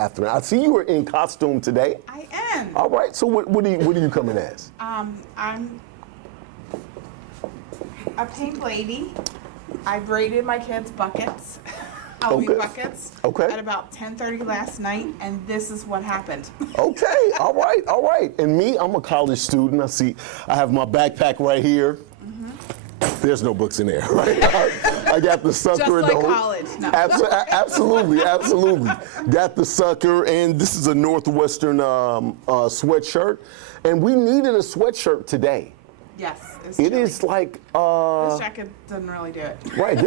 Catherine, I see you are in costume today. I am. All right, so what are you coming as? I'm a pink lady. I braided my kids' buckets, Halloween buckets, at about 10:30 last night, and this is what happened. Okay, all right. And me, I'm a college student. I have my backpack right here. There's no books in there, right? I got the sucker. Just like college. No. Absolutely. Got the sucker, and this is a Northwestern sweatshirt, and we needed a sweatshirt today. Yes, it is like this jacket doesn't really do it. Right.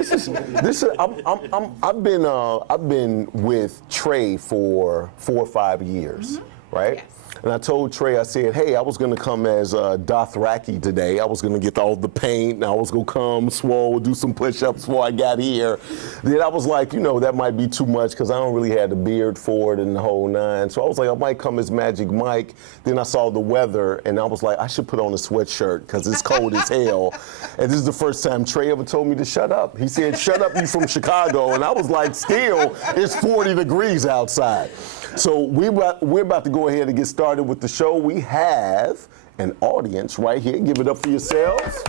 I've been with Trey for 4 or 5 years, right? Yes. And I told Trey, I said, hey, I was going to come as Dothraki today. I was going to get all the paint, and I was going to come swole, do some push-ups before I got here. Then I was like, that might be too much because I don't really have the beard for it and the whole nine. So I was like, I might come as Magic Mike. Then I saw the weather, and I was like, I should put on a sweatshirt because it's cold as hell. And this is the first time Trey ever told me to shut up. He said, shut up, you from Chicago. And I was like, still, it's 40 degrees outside. So we're about to go ahead and get started with the show. We have an audience right here. Give it up for yourselves.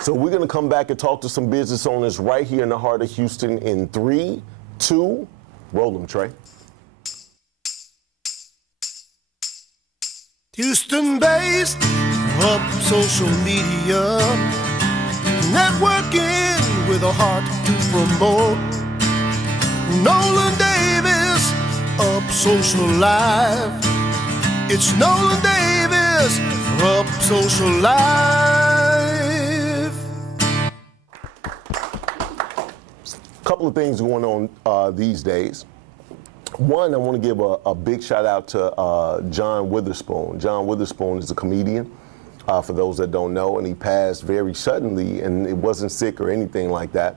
So we're going to come back and talk to some business owners right here in the heart of Houston in 3, 2, roll them, Trey. Houston-based hub social media, networking with a heart to promote. Nolan Davis, Up Social Live. It's Nolan Davis, Up Social Live. Couple of things going on these days. One, I want to give a big shout out to John Witherspoon. John Witherspoon is a comedian, for those that don't know, and he passed very suddenly, and it wasn't sick or anything like that.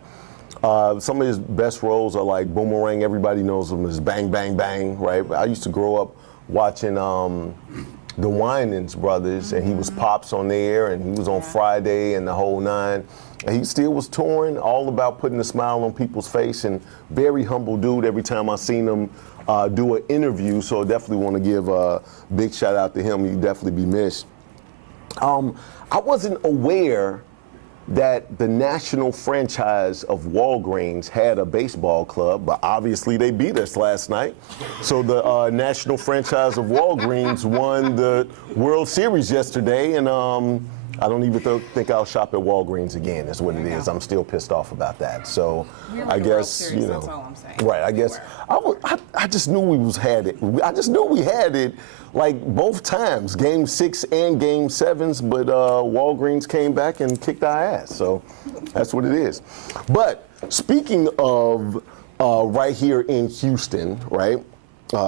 Some of his best roles are like Boomerang. Everybody knows him as Bang, Bang, Bang, right? I used to grow up watching the Winans brothers, and he was Pops on there, and he was on Friday and the whole nine. And he still was touring, all about putting a smile on people's face, and very humble dude every time I seen him do an interview. So I definitely want to give a big shout out to him. He'd definitely be missed. I wasn't aware that the national franchise of Walgreens had a baseball club, but obviously they beat us last night. So the national franchise of Walgreens won the World Series yesterday, and I don't even think I'll shop at Walgreens again, is what it is. I'm still pissed off about that. So I guess, that's all I'm saying. Right, I guess, I just knew we had it. I just knew we had it like both times, Game 6 and Game 7s, but Walgreens came back and kicked our ass. So that's what it is. But speaking of right here in Houston, right?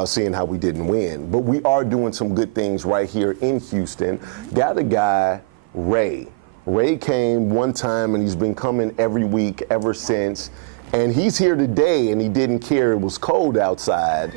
Seeing how we didn't win, but we are doing some good things right here in Houston. Got a guy, Ray. Ray came one time and he's been coming every week ever since. And he's here today and he didn't care it was cold outside.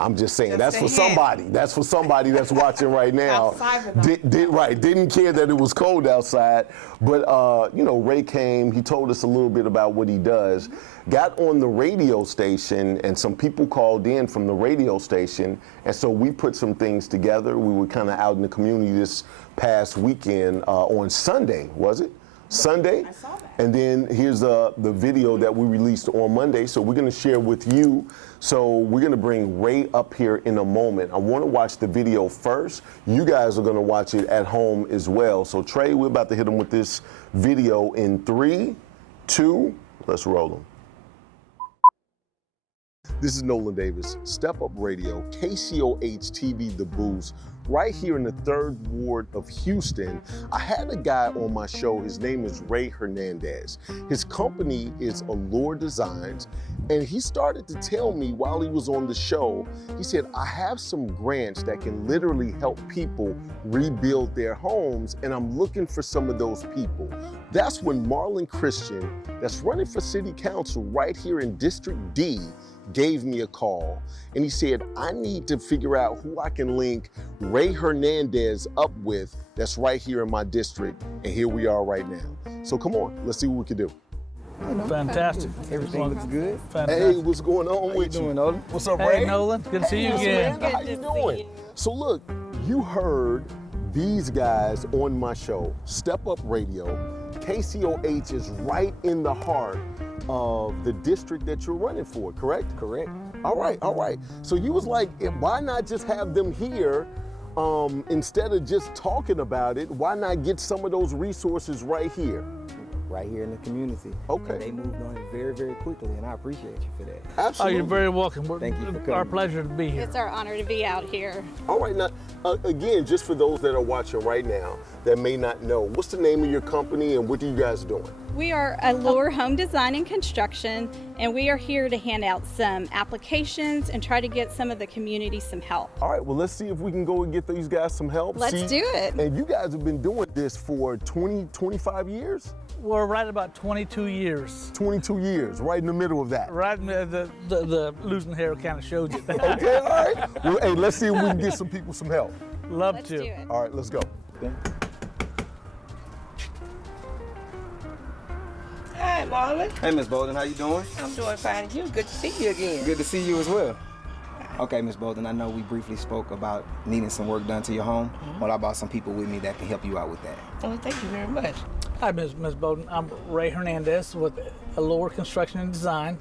I'm just saying, that's for somebody. That's for somebody that's watching right now. Didn't care that it was cold outside. But, Ray came, he told us a little bit about what he does. Got on the radio station, and some people called in from the radio station, and so we put some things together. We were kind of out in the community this past weekend on Sunday, was it? Sunday? I saw that. And then here's the video that we released on Monday, so we're going to share with you. So we're going to bring Ray up here in a moment. I want to watch the video first. You guys are going to watch it at home as well. So Trey, we're about to hit him with this video in 3, 2, let's roll him. This is Nolan Davis, Step Up Radio, Kcoh TV, The Boost, right here in the 3rd Ward of Houston. I had a guy on my show, his name is Ray Hernandez. His company is Allure Designs, and he started to tell me while he was on the show, he said, I have some grants that can literally help people rebuild their homes, and I'm looking for some of those people. That's when Marlon Christian, that's running for city council right here in District D, gave me a call, and he said, I need to figure out who I can link Ray Hernandez up with that's right here in my district, and here we are right now. So come on, let's see what we can do. Fantastic. Everything looks good. Hey, what's going on with you? Doing, Nolan? What's up, Hey, Ray? Nolan. Good to see you again. How you doing? So look, you heard these guys on my show, Step Up Radio. KCOH is right in the heart of the district that you're running for, correct? Correct. All right. So you was like, why not just have them here instead of just talking about it? Why not get some of those resources right here? Right here in the community. Okay. And they moved on it very, very quickly, and I appreciate you for that. Oh, Absolutely. you're very welcome. Thank you for coming. Our pleasure to be here. It's our honor to be out here. All right, now, again, just for those that are watching right now that may not know, what's the name of your company and what are you guys doing? We are Allure Home Design and Construction, and we are here to hand out some applications and try to get some of the community some help. All right, well, let's see if we can go and get these guys some help. Let's do it. And you guys have been doing this for 20, 25 years? We're right about 22 years. 22 years, right in the middle of that. Right in the losing hair kind of showed you. Okay, all right. Well, hey, let's see if we can get some people some help. Love Let's to. do it. All right, let's go. Hi, Marlon. Hey, Miss Bolden, how you doing? I'm doing fine. You good to see you again. Good to see you as well. Okay, Miss Bolden, I know we briefly spoke about needing some work done to your home. Well, I brought some people with me that can help you out with that. Oh, thank you very much. Hi, Ms. Bowden. I'm Ray Hernandez with Allure Construction and Design,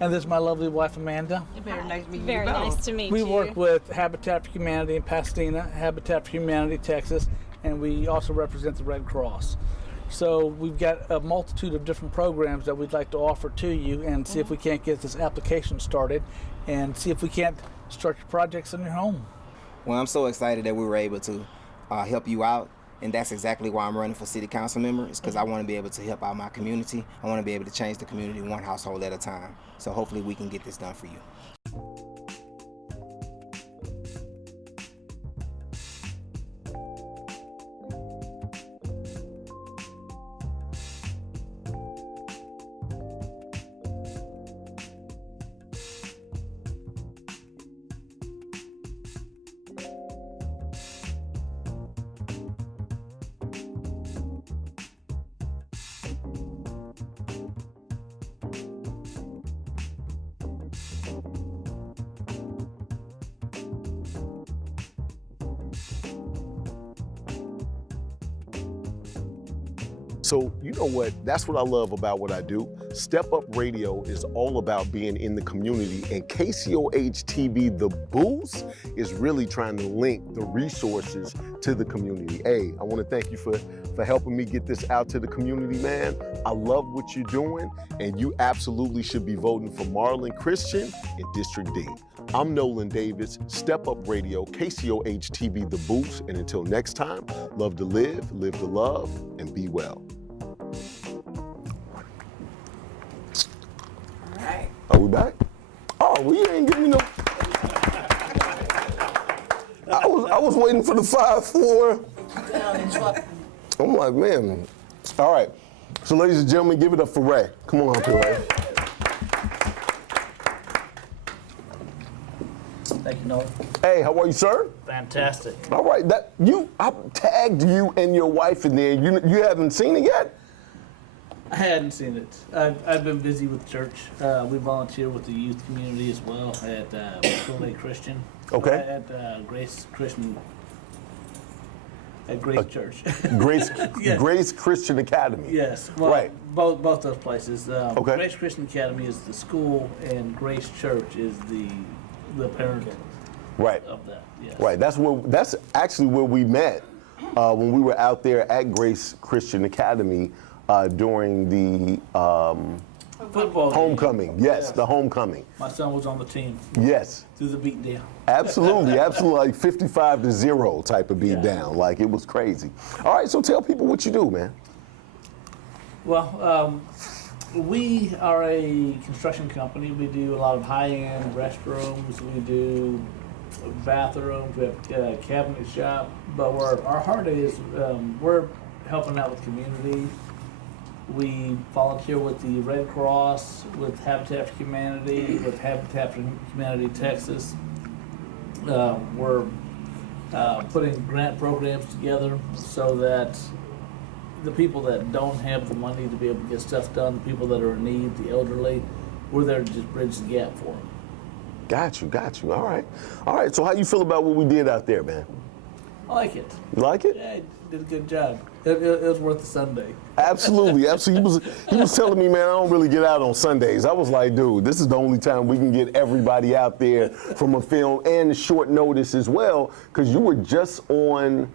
and this is my lovely wife, Amanda. Very nice meeting Very you both. nice to meet We you. work with Habitat for Humanity in Pasadena, Habitat for Humanity, Texas, and we also represent the Red Cross. So we've got a multitude of different programs that we'd like to offer to you and see if we can't get this application started and see if we can't start your projects in your home. Well, I'm so excited that we were able to help you out. And that's exactly why I'm running for city council member, is because I want to be able to help out my community. I want to be able to change the community one household at a time. So hopefully we can get this done for you. So you know what? That's what I love about what I do. Step Up Radio is all about being in the community, and KCOH TV, the boost, is really trying to link the resources to the community. Hey, I want to thank you for helping me get this out to the community, man. I love what you're doing, and you absolutely should be voting for Marlon Christian in District D. I'm Nolan Davis, Step Up Radio, KCOH TV, the boost, and until next time, love to live to love, and be well. All right. Are we back? Oh, well, you ain't giving me no. I was waiting for the 5-4. I'm like, man. All right. So, ladies and gentlemen, give it up for Ray. Come on, Uncle Ray. Thank you, Nolan. Hey, how are you, sir? Fantastic. All right. I tagged you and your wife in there. You haven't seen it yet? I hadn't seen it. I've been busy with church. We volunteer with the youth community as well at Kcoh Christian. Okay. At Grace Christian. At Grace Church. Grace, Yes. Grace Christian Academy. Yes. Well, Right. Both those places. Okay. Grace Christian Academy is the school, and Grace Church is the parent Right. of that. Yes. Right. That's actually where we met when we were out there at Grace Christian Academy during the Football game. homecoming. Yes, the homecoming. My son was on the team Yes. through the beat down. Absolutely, like 55-0 type of beat down. Like, it was crazy. All right, so tell people what you do, man. Well, we are a construction company. We do a lot of high-end restrooms. We do bathrooms. We have a cabinet shop. But where our heart is, we're helping out with community. We volunteer with the Red Cross, with Habitat for Humanity, with Habitat for Humanity Texas. We're putting grant programs together so that the people that don't have the money to be able to get stuff done, the people that are in need, the elderly, we're there to just bridge the gap for them. Got you. All right. So how you feel about what we did out there, man? I like it. You like it? Yeah, you did a good job. It was worth the Sunday. Absolutely. He was telling me, man, I don't really get out on Sundays. I was like, dude, this is the only time we can get everybody out there from a film and short notice as well, because you were just on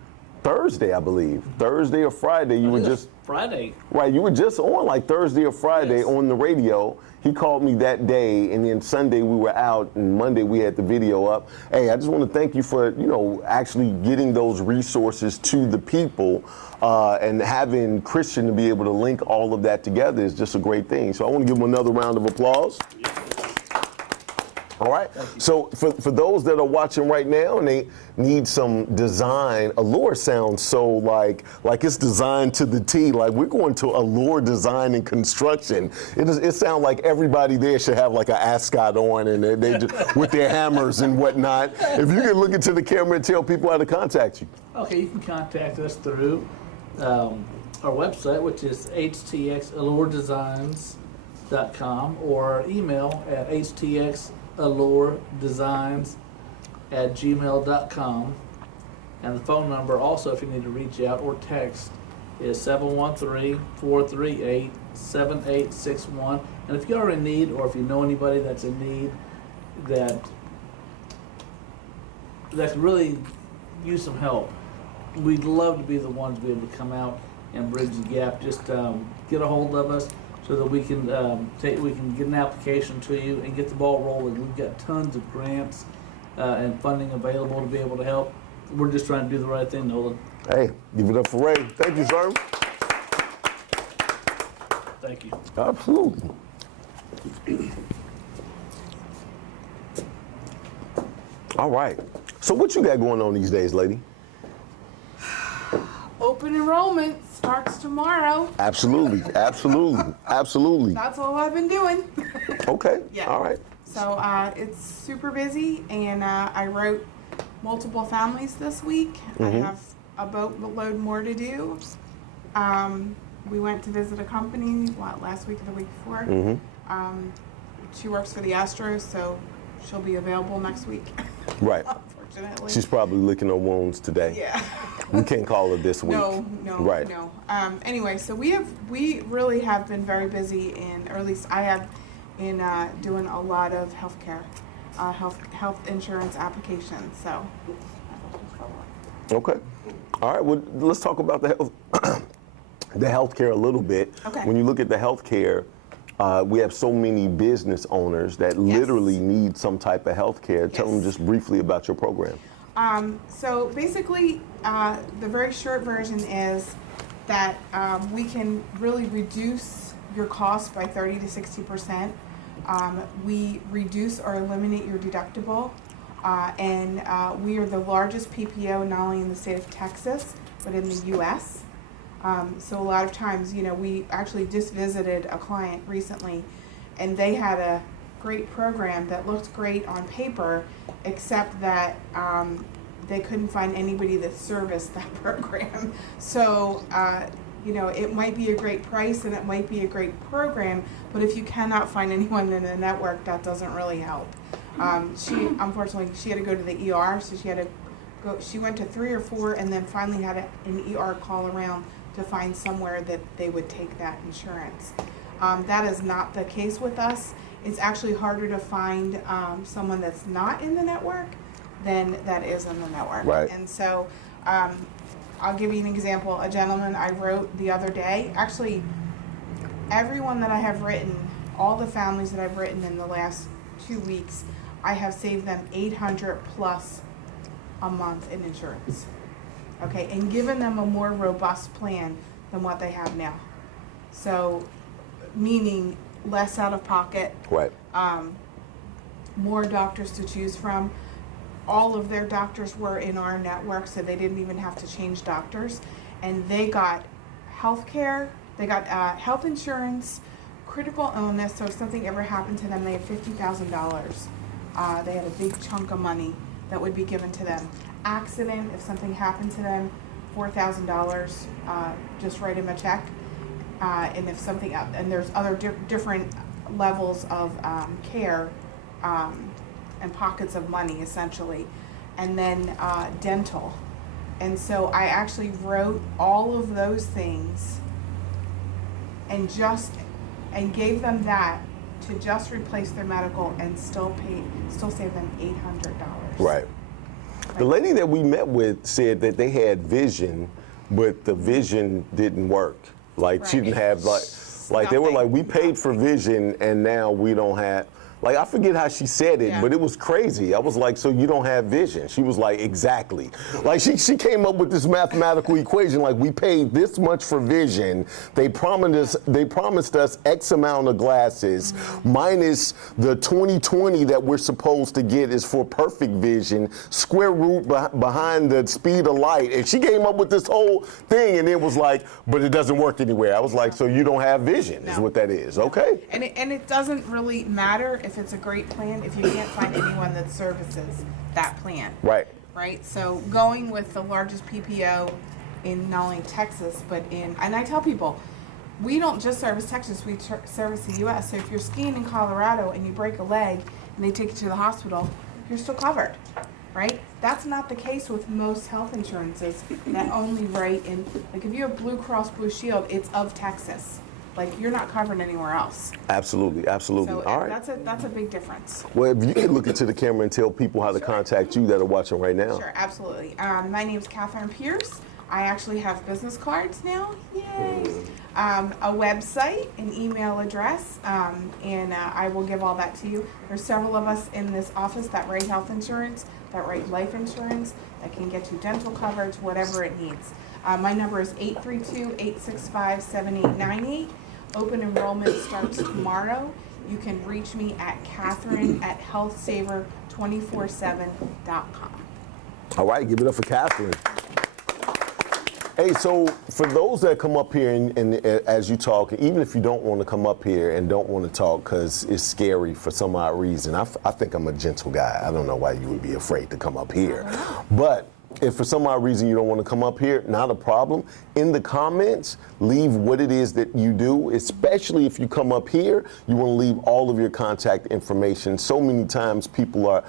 Thursday, I believe. Thursday or Friday, you were just Friday. Right, you were just on like Thursday or Friday on the radio. He called me that day, and then Sunday we were out, and Monday we had the video up. Hey, I just want to thank you for, actually getting those resources to the people, and having Christian to be able to link all of that together is just a great thing. So I want to give him another round of applause. All right. So for those that are watching right now and they need some design, Allure sounds so like it's designed to the T. Like we're going to Allure Design and Construction. It sounds like everybody there should have like an ascot on and they just with their hammers and whatnot. If you can look into the camera and tell people how to contact you. Okay, you can contact us through our website, which is htxalluredesigns.com, or email at htxalluredesigns@gmail.com. And the phone number also, if you need to reach out or text, is 713-438-7861. And if you are in need, or if you know anybody that's in need that could really use some help, we'd love to be the ones to be able to come out and bridge the gap. Just get a hold of us so that we can get an application to you and get the ball rolling. We've got tons of grants and funding available to be able to help. We're just trying to do the right thing, Nolan. Hey, give it up for Ray. Thank you, sir. Thank you. Absolutely. All right. So what you got going on these days, lady? Open enrollment starts tomorrow. Absolutely. That's all I've been doing. Okay. Yeah. All right. So it's super busy, and I wrote multiple families this week. I have a boatload more to do. We went to visit a company last week or the week before. She works for the Astros, so she'll be available next week. Right. Unfortunately. She's probably licking her wounds today. Yeah. We can't call her this week. No. Right. No. Anyway, so we really have been very busy or at least I have, in doing a lot of healthcare, health insurance applications. So. Okay. All right. Well, let's talk about the healthcare a little bit. Okay. When you look at the healthcare, we have so many business owners that literally need some type of healthcare. Tell them just briefly about your program. So basically, the very short version is that we can really reduce your cost by 30 to 60%. We reduce or eliminate your deductible, and we are the largest PPO not only in the state of Texas, but in the U.S. So a lot of times, we actually just visited a client recently, and they had a great program that looked great on paper, except that they couldn't find anybody that serviced that program. So, it might be a great price and it might be a great program, but if you cannot find anyone in the network, that doesn't really help. Unfortunately, she had to go to the ER, so she went to 3 or 4 and then finally had an ER call around to find somewhere that they would take that insurance. That is not the case with us. It's actually harder to find someone that's not in the network than that is in the network. Right. And so I'll give you an example. A gentleman I wrote the other day, actually everyone that I have written, all the families that I've written in the last 2 weeks, I have saved them $800 plus a month in insurance. Okay, and given them a more robust plan than what they have now. So, meaning less out of pocket, Right. More doctors to choose from. All of their doctors were in our network, so they didn't even have to change doctors. And they got health care, they got health insurance, critical illness, so if something ever happened to them, they had $50,000. They had a big chunk of money that would be given to them. Accident, if something happened to them, $4,000, just write him a check. And if something, and there's other different levels of care and pockets of money, essentially. And then dental. And so I actually wrote all of those things and gave them that to just replace their medical and still save them $800. Right. The lady that we met with said that they had vision, but the vision didn't work. Like she Right. didn't have like they were like, we paid Nothing. for vision and now we don't have. Like, I forget how she said it, Yeah. but it was crazy. I was like, so you don't have vision? She was like, exactly. Like, she came up with this mathematical equation, like, we paid this much for vision. They promised us X amount of glasses, minus the 20/20 that we're supposed to get is for perfect vision, square root behind the speed of light. And she came up with this whole thing, and it was like, but it doesn't work anywhere. I was like, so you don't have vision, is No. what that is, okay? And it doesn't really matter if it's a great plan if you can't find anyone that services that plan. Right. Right? So going with the largest PPO in not only Texas, but and I tell people, we don't just service Texas, we service the U.S. So if you're skiing in Colorado and you break a leg and they take you to the hospital, you're still covered, right? That's not the case with most health insurances that only write in, like if you have Blue Cross Blue Shield, it's of Texas. Like you're not covered anywhere else. Absolutely, absolutely. So All right. that's a big difference. Well, if you could look into the camera and tell people how to contact you that are watching right now. Sure, absolutely. My name's Catherine Pierce. I actually have business cards now. Yay! A website, an email address, and I will give all that to you. There's several of us in this office that write health insurance, that write life insurance, that can get you dental coverage, whatever it needs. My number is 832-865-7898. Open enrollment starts tomorrow. You can reach me at Catherine@healthsaver247.com. All right, give it up for Catherine. Hey, so for those that come up here and as you talk, even if you don't want to come up here and don't want to talk because it's scary for some odd reason, I think I'm a gentle guy. I don't know why you would be afraid to come up here. But if for some odd reason you don't want to come up here, not a problem. In the comments, leave what it is that you do, especially if you come up here, you want to leave all of your contact information. So many times people are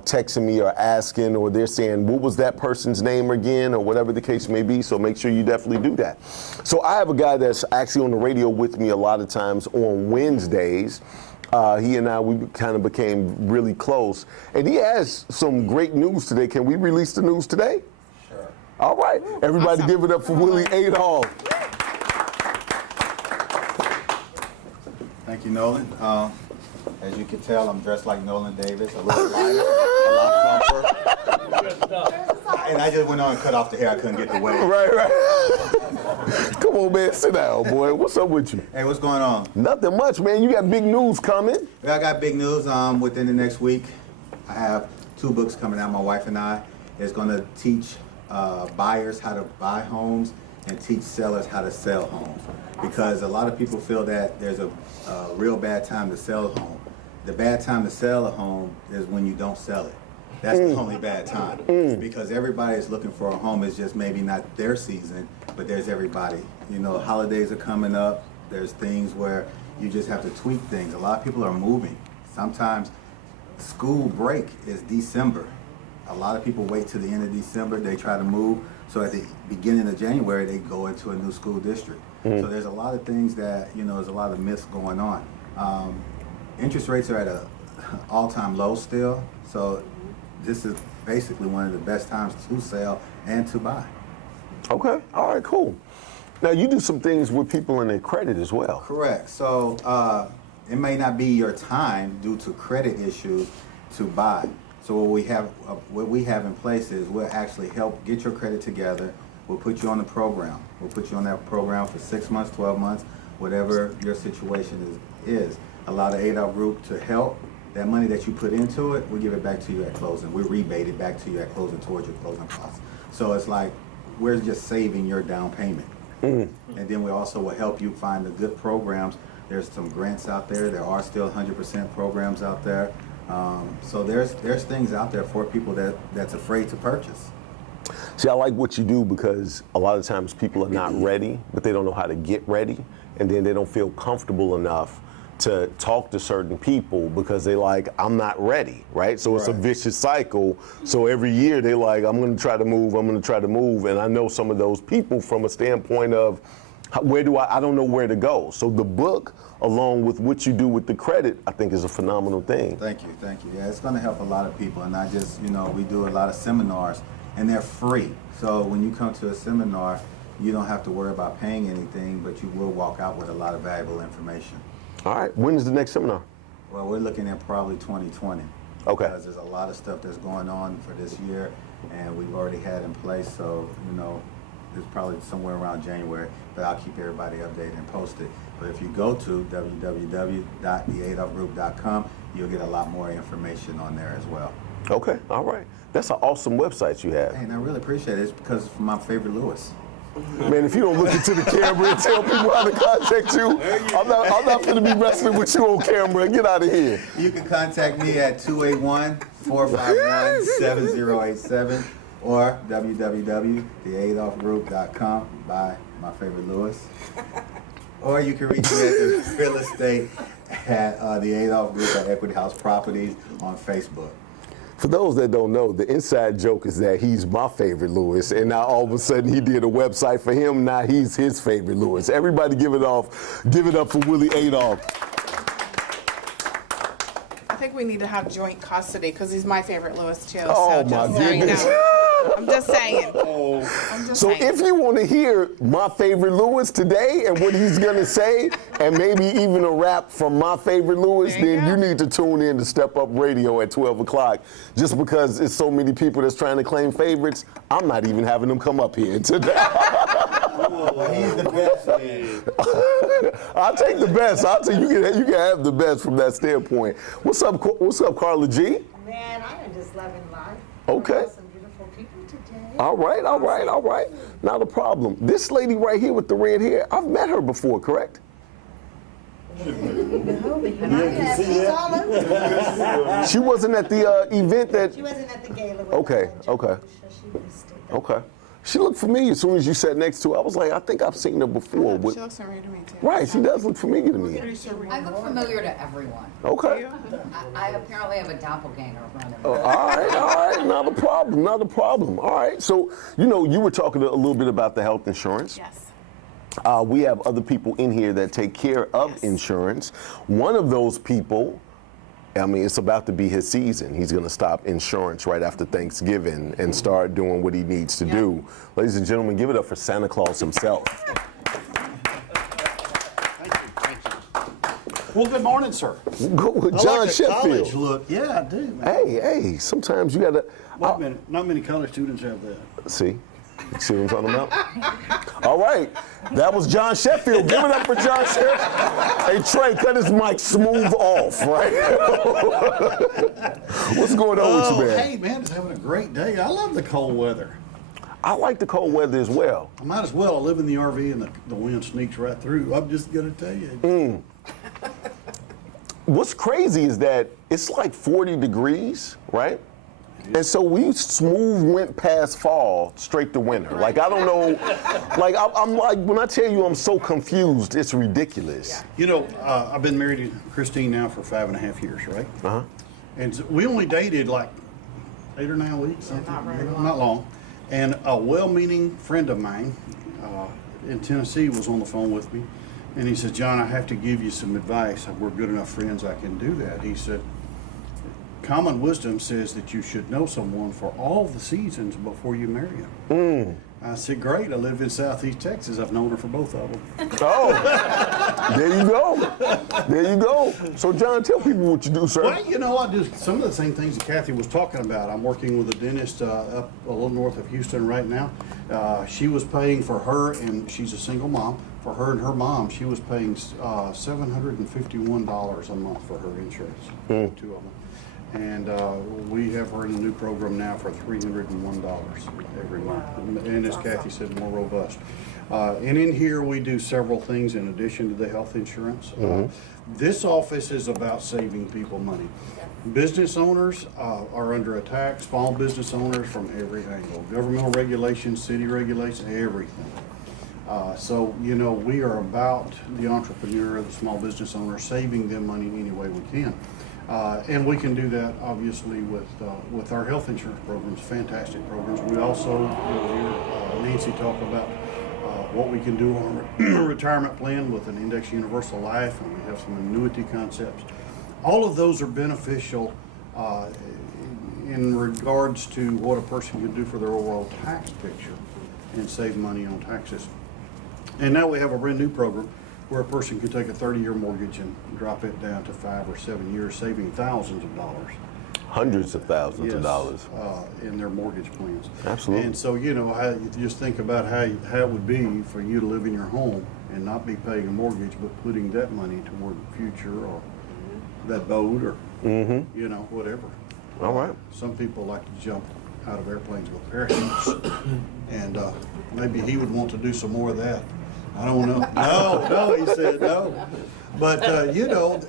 texting me or asking, or they're saying, what was that person's name again, or whatever the case may be, so make sure you definitely do that. So I have a guy that's actually on the radio with me a lot of times on Wednesdays. He and I, we kind of became really close. And he has some great news today. Can we release the news today? Sure. All right. Everybody Awesome. give it up for Willie Adolph. Thank you, Nolan. As you can tell, I'm dressed like Nolan Davis, a little lighter, a lot plumper. And I just went on and cut off the hair. I couldn't get the wave. Right. Come on, man. Sit down, boy. What's up with you? Hey, what's going on? Nothing much, man. You got big news coming. Well, I got big news. Within the next week, I have 2 books coming out. My wife and I is going to teach buyers how to buy homes and teach sellers how to sell homes. Because a lot of people feel that there's a real bad time to sell a home. The bad time to sell a home is when you don't sell it. That's the only bad time. Because everybody is looking for a home. It's just maybe not their season, but there's everybody. You know, holidays are coming up. There's things where you just have to tweak things. A lot of people are moving. Sometimes school break is December. A lot of people wait to the end of December. They try to move. So at the beginning of January, they go into a new school district. So there's a lot of things that, you know, there's a lot of myths going on. Interest rates are at an all-time low still. So this is basically one of the best times to sell and to buy. Okay. All right, cool. Now, you do some things with people in their credit as well. Correct. So it may not be your time due to credit issues to buy. So what we have in place is we'll actually help get your credit together. We'll put you on the program. We'll put you on that program for 6 months, 12 months, whatever your situation is. Allow the ADOL group to help. That money that you put into it, we give it back to you at closing. We rebate it back to you at closing towards your closing costs. So it's like we're just saving your down payment. And then we also will help you find the good programs. There's some grants out there. There are still 100% programs out there. So there's things out there for people that's afraid to purchase. See, I like what you do because a lot of times people are not ready, but they don't know how to get ready, and then they don't feel comfortable enough to talk to certain people because they like, I'm not ready, right? So it's a vicious cycle. So every year they like, I'm gonna try to move, and I know some of those people from a standpoint of, where do I don't know where to go. So the book, along with what you do with the credit, I think is a phenomenal thing. Thank you. Yeah, it's going to help a lot of people, and I just, we do a lot of seminars, and they're free. So when you come to a seminar, you don't have to worry about paying anything, but you will walk out with a lot of valuable information. All right, when is the next seminar? Well, we're looking at probably 2020. Okay. Because there's a lot of stuff that's going on for this year, and we've already had in place, so, it's probably somewhere around January, but I'll keep everybody updated and posted. But if you go to www.theadolfgroup.com, you'll get a lot more information on there as well. Okay, all right. That's an awesome website you have. Hey, and I really appreciate it. It's because it's my favorite Lewis. Man, if you don't look into the camera and tell people how to contact you, I'm not going to be wrestling with you on camera. Get out of here. You can contact me at 281-451-7087 or www.theadolfgroup.com by my favorite Lewis. Or you can reach me at the real estate at the Adolf Group at Equity House Properties on Facebook. For those that don't know, the inside joke is that he's my favorite Lewis, and now all of a sudden he did a website for him. Now he's his favorite Lewis. Everybody give it up for Willie Adolf. I think we need to have joint custody because he's my favorite Lewis too. Oh, so my just so you goodness. know. I'm just saying. So if you want to hear my favorite Lewis today and what he's going to say, and maybe even a rap from my favorite Lewis, There you then go. you need to tune in to Step Up Radio at 12 o'clock. Just because it's so many people that's trying to claim favorites, I'm not even having them come up here today. Well, he's the best. I'll take the best. You can have the best from that standpoint. What's up, Carla G? Man, I am just loving life. Okay. I met some beautiful people today. All right. Not a problem. This lady right here with the red hair, I've met her before, correct? No, but you might have. She's all over. She wasn't at the event that. She wasn't at the gala. With Okay, the okay. She missed it. Okay. She looked familiar as soon as you sat next to her. I was like, I think I've seen her before. She looks familiar to me too. Right, she does look familiar to me. Pretty sure we I look familiar to everyone. Okay. I apparently have a doppelganger running. All right. Not a problem. All right. So, you were talking a little bit about the health insurance. Yes. We have other people in here that take care of insurance. One of those people, it's about to be his season. He's going to stop insurance right after Thanksgiving and start doing what he needs to do. Ladies and gentlemen, give it up for Santa Claus himself. Well, good morning, sir. Go with I John like the college Sheffield. look. Yeah, I do, man. Hey, sometimes you got to. Wait a minute. Not many college students have that. See what I'm talking about? All right. That was John Sheffield. Give it up for John Sheffield. Hey, Trey, cut his mic smooth off, right? What's going on with you, man? Hey, man, just having a great day. I love the cold weather. I like the cold weather as well. I might as well. I live in the RV and the wind sneaks right through. I'm just going to tell you. What's crazy is that it's like 40 degrees, right? And so we smooth went past fall straight to winter. Like, I don't know, like, I'm like, when I tell you I'm so confused, it's ridiculous. You know, I've been married to Christine now for 5.5 years, right? Uh-huh. And so we only dated like 8 or 9 weeks, something. not very Not long. And a well-meaning friend of mine in Tennessee was on the phone with me. And he said, John, I have to give you some advice. We're good enough friends I can do that. He said, common wisdom says that you should know someone for all the seasons before you marry him. I said, great. I live in Southeast Texas. I've known her for both of them. Oh, there you go. So, John, tell people what you do, sir. Well, you know, I do some of the same things that Kathy was talking about. I'm working with a dentist up a little north of Houston right now. She was paying for her, and she's a single mom. For her and her mom, she was paying $751 a month for her insurance, two of them. And we have her in a new program now for $301 every month. And as Kathy said, more robust. And in here, we do several things in addition to the health insurance. This office is about saving people money. Business owners are under attack, small business owners from every angle. Governmental regulations, city regulations, everything. So, you know, we are about the entrepreneur, the small business owner, saving them money any way we can. And we can do that, obviously, with our health insurance programs, fantastic programs. We also, hear Nancy talk about what we can do on a retirement plan with an index universal life, and we have some annuity concepts. All of those are beneficial in regards to what a person can do for their overall tax picture and save money on taxes. And now we have a brand new program where a person can take a 30-year mortgage and drop it down to 5 or 7 years, saving thousands of dollars. Hundreds of thousands of dollars. In their mortgage plans. Absolutely. And so, you know, you just think about how it would be for you to live in your home and not be paying a mortgage, but putting that money toward the future or that boat or, you know, whatever. All right. Some people like to jump out of airplanes with parachutes, and maybe he would want to do some more of that. I don't know. No, he said no. But, you know,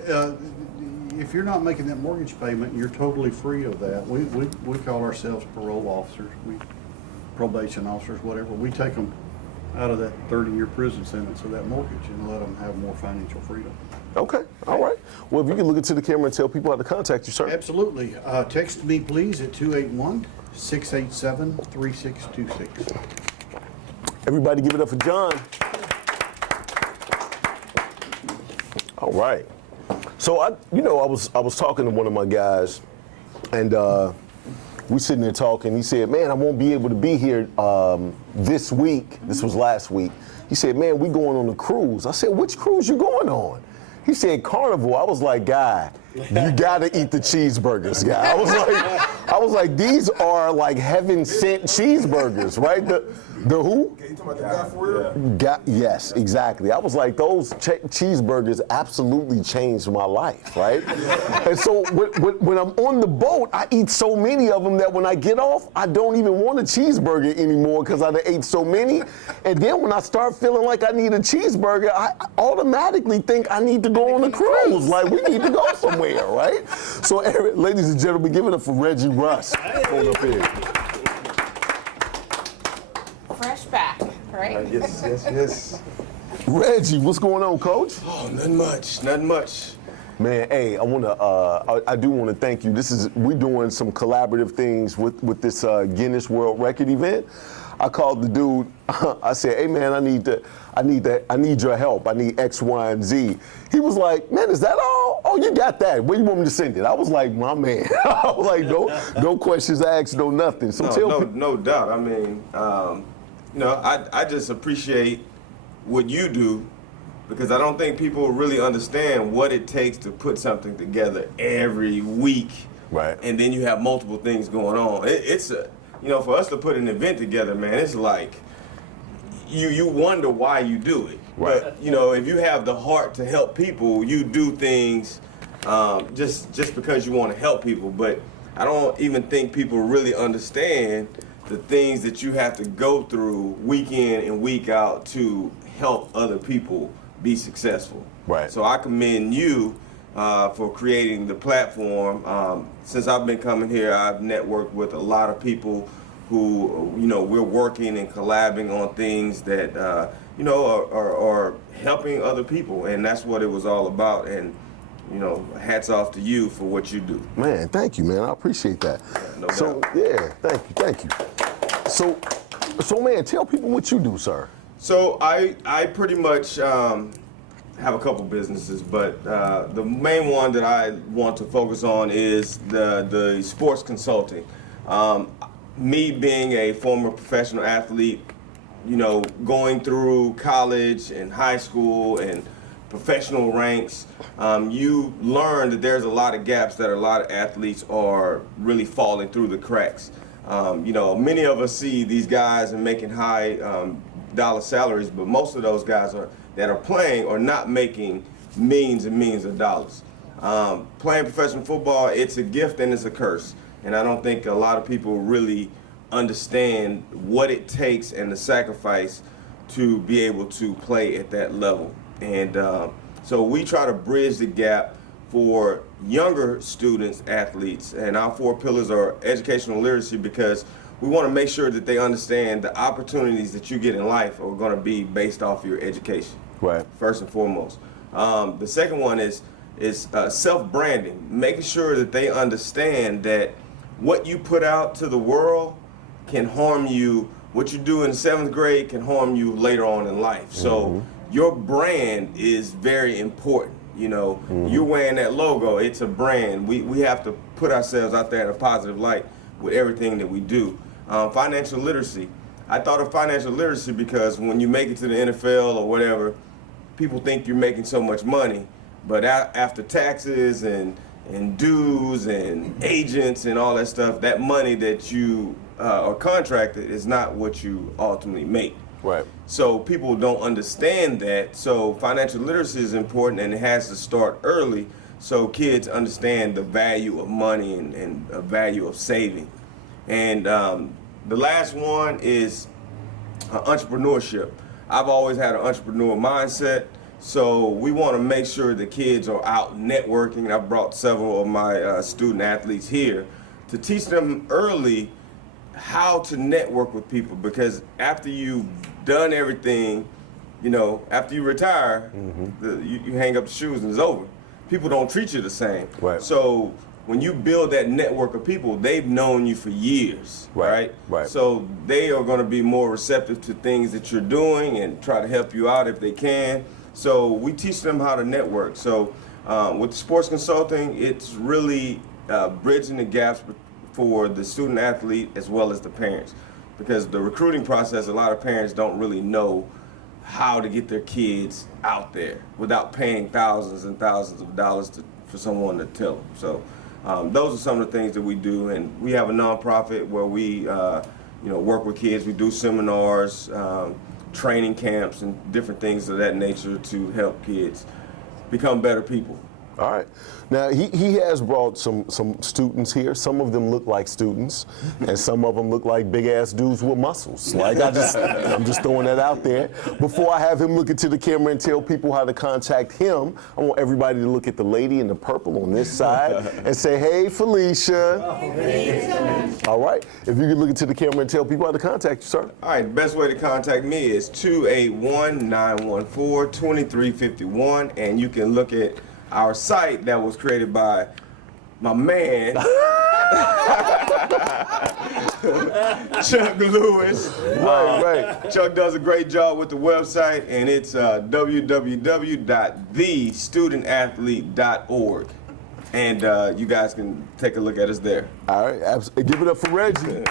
if you're not making that mortgage payment, you're totally free of that. We call ourselves parole officers, probation officers, whatever. We take them out of that 30-year prison sentence of that mortgage and let them have more financial freedom. Okay, all right. Well, if you can look into the camera and tell people how to contact you, sir. Absolutely. Text me, please, at 281-687-3626. Everybody give it up for John. All right. So I was talking to one of my guys, and we sitting there talking. He said, "Man, I won't be able to be here this week." This was last week. He said, "Man, we going on a cruise." I said, "Which cruise you going on?" He said, "Carnival." I was like, "Guy, you gotta eat the cheeseburgers, guy." I was like, these are like heaven sent cheeseburgers, right? The who? You talking about the guy for real? Yes, exactly. I was like, those cheeseburgers absolutely changed my life, right? And so when I'm on the boat, I eat so many of them that when I get off, I don't even want a cheeseburger anymore because I ate so many. And then when I start feeling like I need a cheeseburger, I automatically think I need to go on a cruise. Like, we need to go somewhere, right? So, ladies and gentlemen, give it up for Reggie Russ on up here. Fresh back, right? Yes. Reggie, what's going on, Coach? Oh, nothing much. Man, hey, I do want to thank you. We're doing some collaborative things with this Guinness World Record event. I called the dude. I said, "Hey, man, I need your help. I need X, Y, and Z." He was like, "Man, is that all? Oh, you got that. Where you want me to send it?" I was like, "My man." I was like, no questions asked, no nothing. So No doubt. I mean, I just appreciate what you do, because I don't think people really understand what it takes to put something together every week. Right. And then you have multiple things going on. For us to put an event together, man, it's like you wonder why you do it. Right. But, if you have the heart to help people, you do things just because you want to help people. But I don't even think people really understand the things that you have to go through week in and week out to help other people be successful. Right. So I commend you for creating the platform. Since I've been coming here, I've networked with a lot of people who, we're working and collabing on things that, are helping other people. And that's what it was all about. And, hats off to you for what you do. Man, thank you, man. I appreciate that. Yeah, no doubt. Yeah, thank you. So, man, tell people what you do, sir. So I pretty much have a couple businesses, but the main one that I want to focus on is the sports consulting. Me being a former professional athlete, going through college and high school and professional ranks, you learn that there's a lot of gaps that a lot of athletes are really falling through the cracks. Many of us see these guys and making high dollar salaries, but most of those guys that are playing are not making millions and millions of dollars. Playing professional football, it's a gift and it's a curse. And I don't think a lot of people really understand what it takes and the sacrifice to be able to play at that level. And so we try to bridge the gap for younger students, athletes, and our 4 pillars are educational literacy, because we want to make sure that they understand the opportunities that you get in life are going to be based off your education. Right. First and foremost. The second one is self-branding, making sure that they understand that what you put out to the world can harm you. What you do in 7th grade can harm you later on in life. So your brand is very important. You know, you're wearing that logo, it's a brand. We have to put ourselves out there in a positive light with everything that we do. Financial literacy. I thought of financial literacy because when you make it to the NFL or whatever, people think you're making so much money, but after taxes and dues and agents and all that stuff, that money that you are contracted is not what you ultimately make. Right. So people don't understand that. So financial literacy is important, and it has to start early so kids understand the value of money and the value of saving. And the last one is entrepreneurship. I've always had an entrepreneur mindset, so we want to make sure the kids are out networking. I've brought several of my student athletes here to teach them early how to network with people, because after you've done everything, you know, after you retire, you hang up the shoes and it's over. People don't treat you the same. Right. So when you build that network of people, they've known you for years, right? Right. So they are going to be more receptive to things that you're doing and try to help you out if they can. So we teach them how to network. So with sports consulting, it's really bridging the gaps for the student athlete as well as the parents, because the recruiting process, a lot of parents don't really know how to get their kids out there without paying thousands and thousands of dollars for someone to tell them. So those are some of the things that we do, and we have a nonprofit where we work with kids. We do seminars, training camps, and different things of that nature to help kids become better people. All right. Now, he has brought some students here. Some of them look like students, and some of them look like big-ass dudes with muscles. Like, I'm just throwing that out there. Before I have him look into the camera and tell people how to contact him, I want everybody to look at the lady in the purple on this side and say, hey, Felicia. Hey, all right. If you could look into the camera and tell people how to contact you, sir. All right. The best way to contact me is 281-914-2351, and you can look at our site that was created by my man, Chuck Lewis. Right. Chuck does a great job with the website, and it's www.thestudentathlete.org. And you guys can take a look at us there. All right. Give it up for Reggie.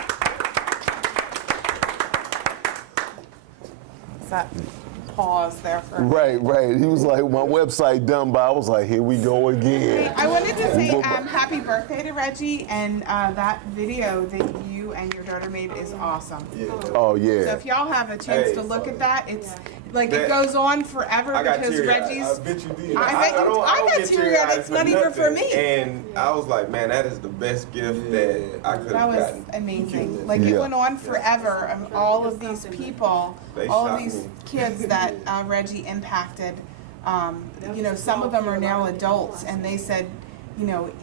Pause there for Right. He was like, my website done by. I was like, here we go again. I wanted to say happy birthday to Reggie, and that video that you and your daughter made is awesome. Oh, yeah. So if y'all have a chance to look at that, it's like it goes on forever because Reggie's. I bet you did. I got teary-eyed. It's not even for me. And I was like, man, that is the best gift that I could have That gotten. was amazing. Like it went on forever. And all of these people, all of these kids that Reggie impacted. Some of them are now adults, and they said,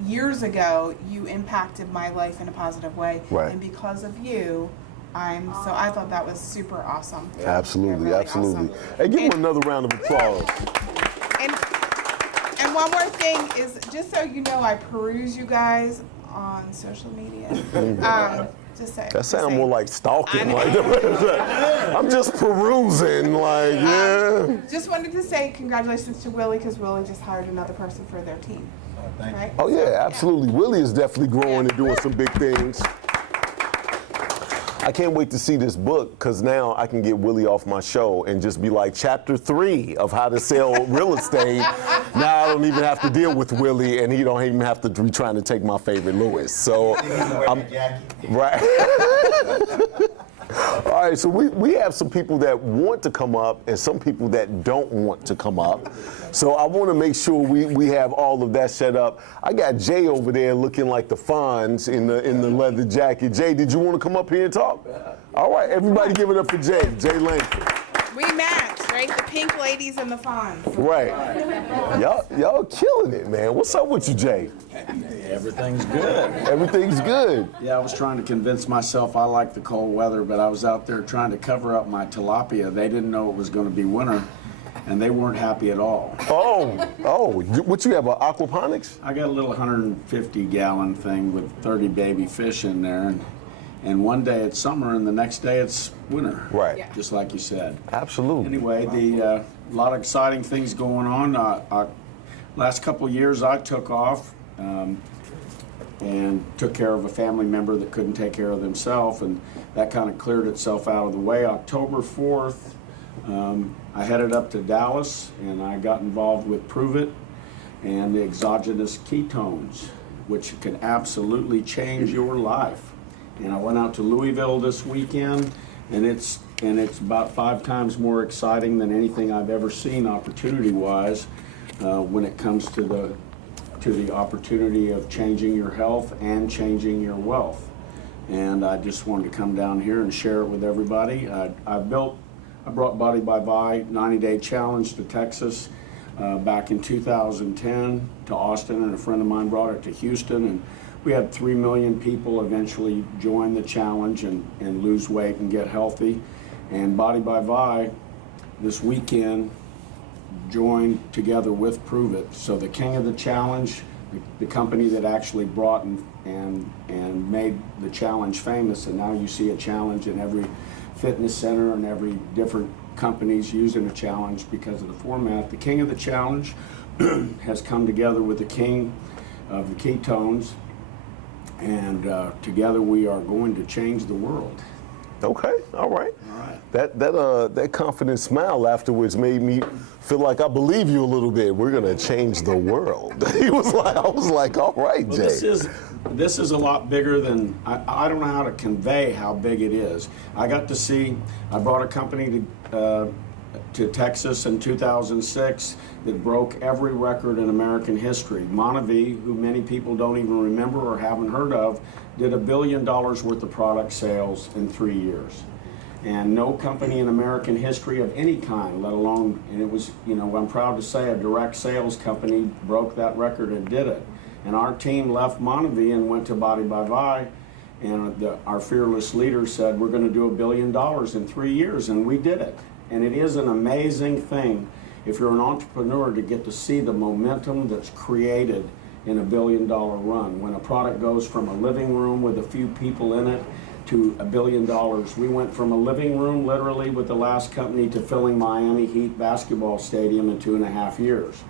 years ago you impacted my life in a positive way, and because of you, I thought that was super awesome. Absolutely. Really Absolutely. awesome. Hey, give him another round of applause. And one more thing is, just so you know, I peruse you guys on social media. Just say. That sounds more like stalking. Like, I'm just perusing. Like, Just wanted to say congratulations to Willie, because Willie just hired another person for their team. Right? Oh yeah, absolutely. Willie is definitely growing and doing some big things. I can't wait to see this book, because now I can get Willie off my show and just be like, chapter 3 of how to sell real estate. Now I don't even have to deal with Willie, and he don't even have to be trying to take my favorite Lewis. So I'm right. All right, so we have some people that want to come up and some people that don't want to come up. So I want to make sure we have all of that set up. I got Jay over there looking like the Fonz in the leather jacket. Jay, did you want to come up here and talk? All right, everybody give it up for Jay. Jay Langford. We match, right? The pink ladies and the fawns. Right. Y'all killing it, man. What's up with you, Jay? Everything's good. Everything's good. Yeah, I was trying to convince myself I like the cold weather, but I was out there trying to cover up my tilapia. They didn't know it was going to be winter, and they weren't happy at all. Oh. What you have, aquaponics? I got a little 150-gallon thing with 30 baby fish in there, and one day it's summer, and the next day it's winter. Right. Yeah. Just like you said. Absolutely. Anyway, a lot of exciting things going on. Last couple of years, I took off and took care of a family member that couldn't take care of themselves, and that kind of cleared itself out of the way. October 4th, I headed up to Dallas, and I got involved with Prove It and the exogenous ketones, which can absolutely change your life. And I went out to Louisville this weekend, and it's about 5 times more exciting than anything I've ever seen opportunity-wise when it comes to the opportunity of changing your health and changing your wealth. And I just wanted to come down here and share it with everybody. I brought Body by Vi 90-day challenge to Texas back in 2010 to Austin, and a friend of mine brought it to Houston, and we had 3 million people eventually join the challenge and lose weight and get healthy. And Body by Vi this weekend joined together with Prove It. So the king of the challenge, the company that actually brought and made the challenge famous, and now you see a challenge in every fitness center and every different companies using a challenge because of the format. The king of the challenge has come together with the king of the ketones, and together we are going to change the world. Okay, all right. All right. That confident smile afterwards made me feel like I believe you a little bit. We're gonna change the world. I was like, all right, Well, Jay. this is a lot bigger than I don't know how to convey how big it is. I brought a company to Texas in 2006 that broke every record in American history. Monavie, who many people don't even remember or haven't heard of, did $1 billion worth of product sales in 3 years. And no company in American history of any kind, let alone, and it was, I'm proud to say a direct sales company broke that record and did it. And our team left Monavie and went to Body by Vi, and our fearless leader said, we're going to do $1 billion in 3 years, and we did it. And it is an amazing thing, if you're an entrepreneur, to get to see the momentum that's created in $1 billion run. When a product goes from a living room with a few people in it to $1 billion. We went from a living room, literally, with the last company to filling Miami Heat basketball stadium in 2.5 years.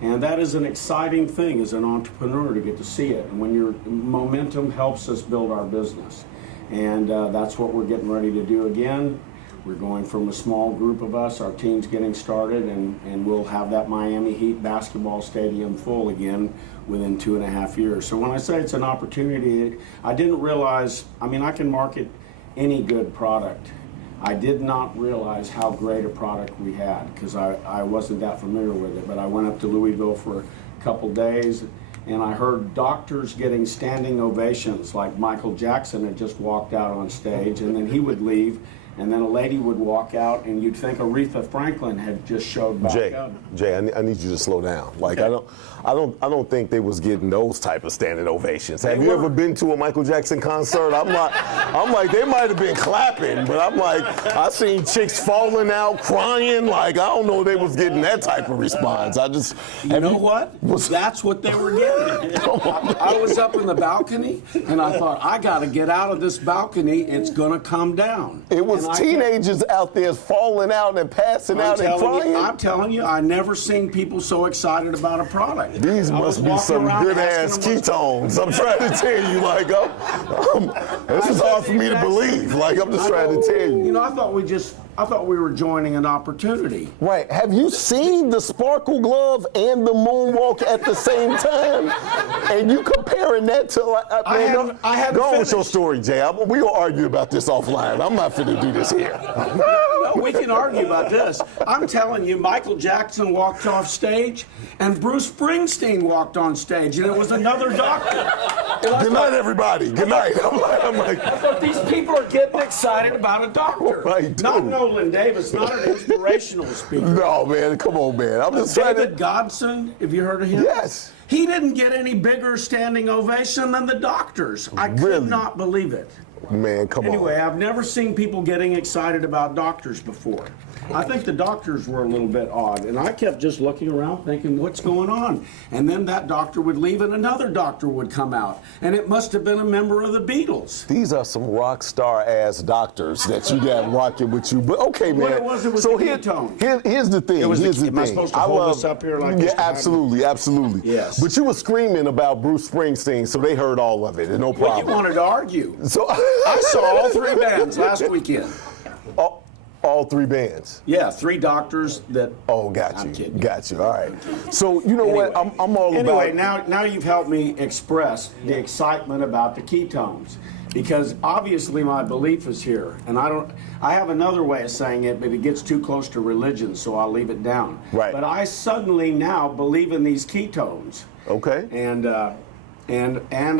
And that is an exciting thing as an entrepreneur to get to see it. And when your momentum helps us build our business. And that's what we're getting ready to do again. We're going from a small group of us, our team's getting started, and we'll have that Miami Heat basketball stadium full again within 2.5 years. So when I say it's an opportunity, I didn't realize, I can market any good product. I did not realize how great a product we had because I wasn't that familiar with it. But I went up to Louisville for a couple days, and I heard doctors getting standing ovations, like Michael Jackson had just walked out on stage, and then he would leave, and then a lady would walk out, and you'd think Aretha Franklin had just showed back up. Jay, I need you to slow down. Like, okay. I don't think they was getting those type of standing ovations. Have you ever been to a Michael Jackson concert? I'm like, they might have been clapping, but I'm like, I seen chicks falling out, crying. Like, I don't know if they was getting that type of response. You know what? That's what they were getting. I was up in the balcony, and I thought, I got to get out of this balcony. It's going to come down. It was teenagers out there falling out and passing out and crying. I'm telling you, I never seen people so excited about a product. These must be some good-ass ketones. I'm trying to tell you, like, this is hard for me to believe. Like, I'm just trying to tell you. I thought I thought we were joining an opportunity. Right. Have you seen the sparkle glove and the moonwalk at the same time? And you comparing that to like, I hadn't go on with your finished. story, Jay. We gonna argue about this offline. I'm not finna do this here. No, we can argue about this. I'm telling you, Michael Jackson walked off stage, and Bruce Springsteen walked on stage, and it was another doctor. Good night, everybody. Good night. I'm like, But these people are getting excited about a doctor. Right, Not dude. Nolan Davis, not an inspirational speaker. no, man. Come on, man. I'm just trying David to. Godson, have you heard of him? Yes. He didn't get any bigger standing ovation than the doctors. I could Really? not believe it. Man, come Anyway, on. I've never seen people getting excited about doctors before. I think the doctors were a little bit odd, and I kept just looking around thinking, what's going on? And then that doctor would leave and another doctor would come out, and it must have been a member of the Beatles. These are some rock star ass doctors that you got rocking with you. But okay, man. What it was so the here's ketone. the thing. It was the Here's the am I thing. supposed to hold this up here like yeah, this? absolutely, absolutely. Yes. But you were screaming about Bruce Springsteen, so they heard all of it, and no Well, you problem. wanted to argue. So I saw all three bands last weekend. all three bands. Yeah, three doctors that. Oh, got I'm you, kidding. got you. All right. So you know what? I'm all Anyway, about. now you've helped me express the excitement about the ketones, because obviously my belief is here, and I have another way of saying it, but it gets too close to religion, so I'll leave it down. Right. But I suddenly now believe in these ketones, Okay. and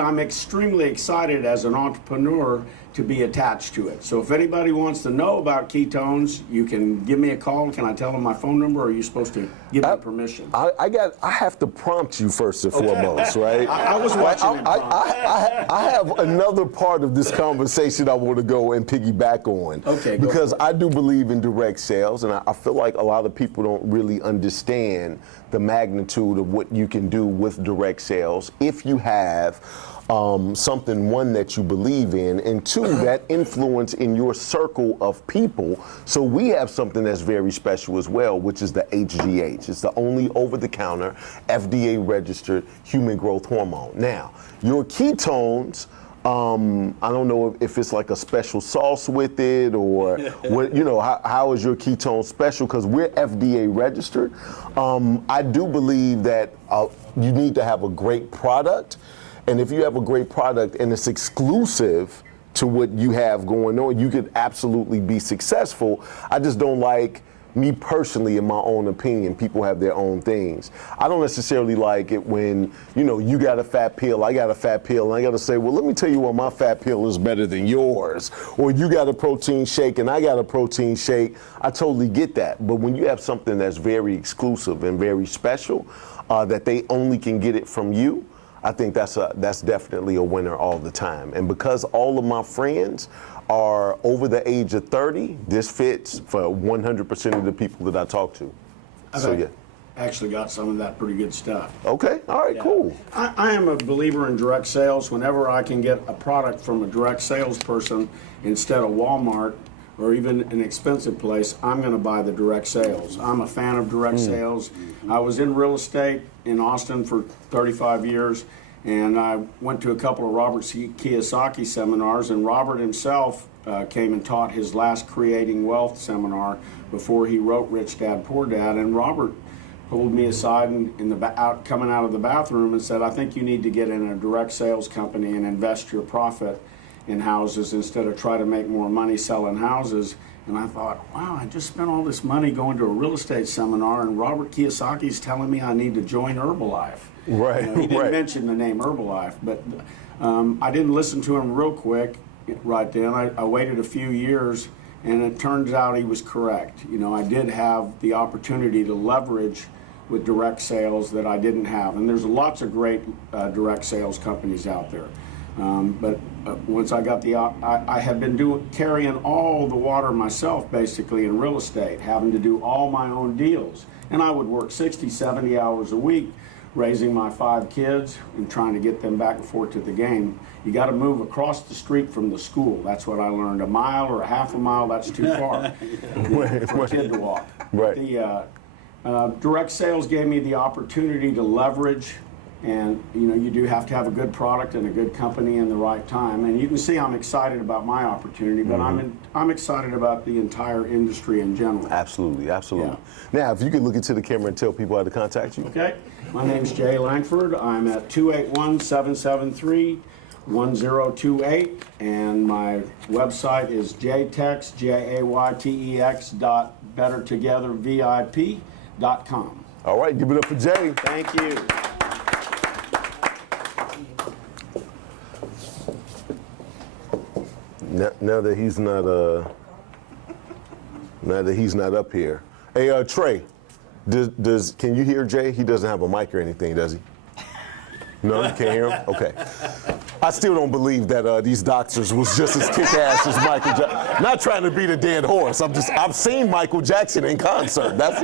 I'm extremely excited as an entrepreneur to be attached to it. So if anybody wants to know about ketones, you can give me a call. Can I tell them my phone number, or are you supposed to give me permission? I have to prompt you first and foremost, right? I was watching it, I have another part of this conversation I want to go and piggyback on. Okay, go because for it. I do believe in direct sales, and I feel like a lot of people don't really understand the magnitude of what you can do with direct sales if you have something, one, that you believe in, and two, that influence in your circle of people. So we have something that's very special as well, which is the HGH. It's the only over-the-counter, FDA-registered human growth hormone. Now, your ketones, I don't know if it's like a special sauce with it, or what, how is your ketone special? Because we're FDA registered. I do believe that you need to have a great product. And if you have a great product and it's exclusive to what you have going on, you could absolutely be successful. I just don't like, me personally, in my own opinion, people have their own things. I don't necessarily like it when, you got a fat pill, I got a fat pill, and I got to say, well, let me tell you why my fat pill is better than yours. Or you got a protein shake and I got a protein shake. I totally get that. But when you have something that's very exclusive and very special, that they only can get it from you, I think that's definitely a winner all the time. And because all of my friends are over the age of 30, this fits for 100% of the people that I talk to. So yeah. Actually got some of that pretty good stuff. Okay, all right, cool. I am a believer in direct sales. Whenever I can get a product from a direct salesperson instead of Walmart or even an expensive place, I'm going to buy the direct sales. I'm a fan of direct sales. I was in real estate in Austin for 35 years, and I went to a couple of Robert Kiyosaki seminars, and Robert himself came and taught his last Creating Wealth seminar before he wrote Rich Dad, Poor Dad, and Robert pulled me aside coming out of the bathroom and said, I think you need to get in a direct sales company and invest your profit in houses instead of try to make more money selling houses. And I thought, wow, I just spent all this money going to a real estate seminar, and Robert Kiyosaki's telling me I need to join Herbalife. Right, He didn't right. mention the name Herbalife, but I didn't listen to him real quick right then. I waited a few years, and it turns out he was correct. I did have the opportunity to leverage with direct sales that I didn't have. And there's lots of great direct sales companies out there. But once I got I had been carrying all the water myself, basically, in real estate, having to do all my own deals. And I would work 60, 70 hours a week, raising my 5 kids and trying to get them back and forth to the game. You got to move across the street from the school. That's what I learned. A mile or a half a mile, that's too far for a kid to walk. Right. The direct sales gave me the opportunity to leverage And you do have to have a good product and a good company in the right time. And you can see I'm excited about my opportunity, but I'm excited about the entire industry in general. Absolutely, absolutely. Yeah. Now, if you could look into the camera and tell people how to contact you. Okay, my name's Jay Langford. I'm at 281-773-1028, and my website is jtex, jaytex.bettertogethervip.com. All right, give it up for Jay. Thank you. Now that he's not up here. Hey, Trey, can you hear Jay? He doesn't have a mic or anything, does he? No, you can't hear him? Okay. I still don't believe that these doctors was just as kick-ass as Michael Jackson. Not trying to beat a dead horse. I've seen Michael Jackson in concert. That's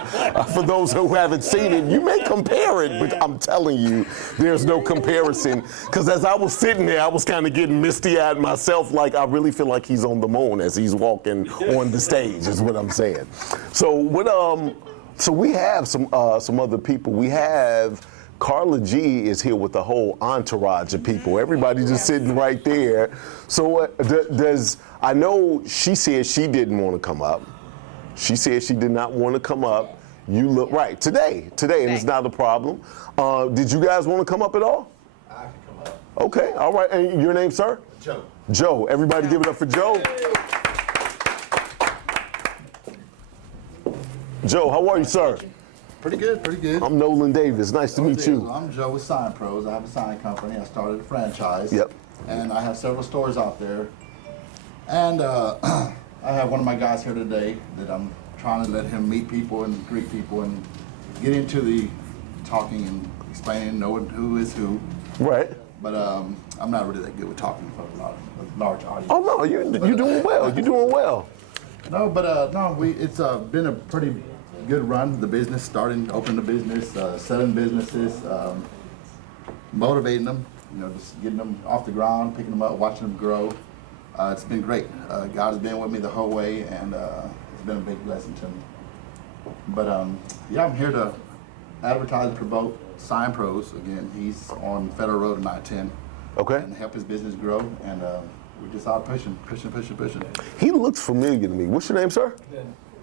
for those who haven't seen it. You may compare it, but I'm telling you, there's no comparison. Because as I was sitting there, I was kind of getting misty-eyed myself. Like I really feel like he's on the moon as he's walking on the stage. Is what I'm saying. So what? So we have some other people. We have. Carla G is here with the whole entourage of people. Everybody just sitting right there. So I know she said she didn't want to come up. She said she did not want to come up. You look right today, and it's not a problem. Did you guys want to come up at all? I can come up. Okay, all right. And your name, sir? Joe. Joe. Everybody give it up for Joe. Joe, how are you, sir? Pretty good, pretty good. I'm Nolan Davis. Nice to meet you. I'm Joe with Sign Pros. I have a sign company. I started a franchise. Yep. And I have several stores out there. And I have one of my guys here today that I'm trying to let him meet people and greet people and get into the talking and explaining, knowing who is who. Right. But I'm not really that good with talking in front of a large audience. Oh no, you're doing well. You're doing well. No, but it's been a pretty good run. The business, opening the business, selling businesses, motivating them, just getting them off the ground, picking them up, watching them grow. It's been great. God has been with me the whole way, and it's been a big blessing to me. But yeah, I'm here to advertise and promote Sign Pros. Again, he's on Federal Road and I-10. Okay. And help his business grow, and we're just out pushing. He looks familiar to me. What's your name, sir?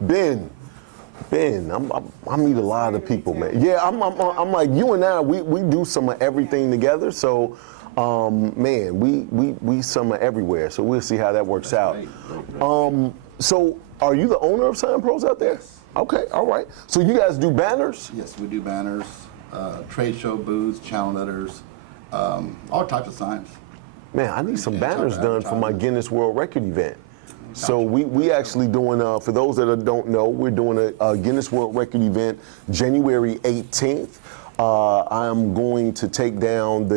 Ben. Ben, I meet a lot of people, man. Yeah, I'm like you and I. We do some of everything together. So, man, we summer everywhere. So we'll see how that works out. So, are you the owner of Sign Pros out there? Yes. Okay, all right. So you guys do banners? Yes, we do banners, trade show booths, channel letters, all types of signs. Man, I need some banners done for my Guinness World Record event. So we actually doing, for those that don't know, we're doing a Guinness World Record event January 18th. I am going to take down